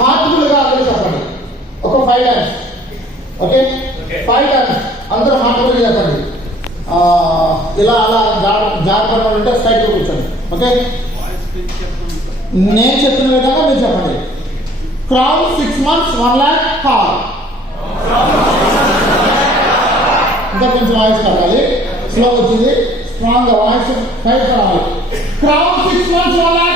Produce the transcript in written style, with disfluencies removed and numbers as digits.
హార్ట్ఫుల్గా అందరూ చెప్పండి. ఒక 5 times. ఓకే 5 times అందరూ హార్ట్ఫుల్గా చెప్పండి. ఇలా అలా జాగ్రత్తగా ఉంటే స్ట్రైట్గా కూర్చోండి. ఓకే నేను చెప్పిన విధంగా మీరు చెప్పండి. Crown 6 months 1 lakh car. ఇంకా కొంచెం వాయిస్ కావాలి, స్లో వచ్చింది, స్ట్రాంగ్ వాయిస్ టైప్ రావాలి. Crown 6 months 1 lakh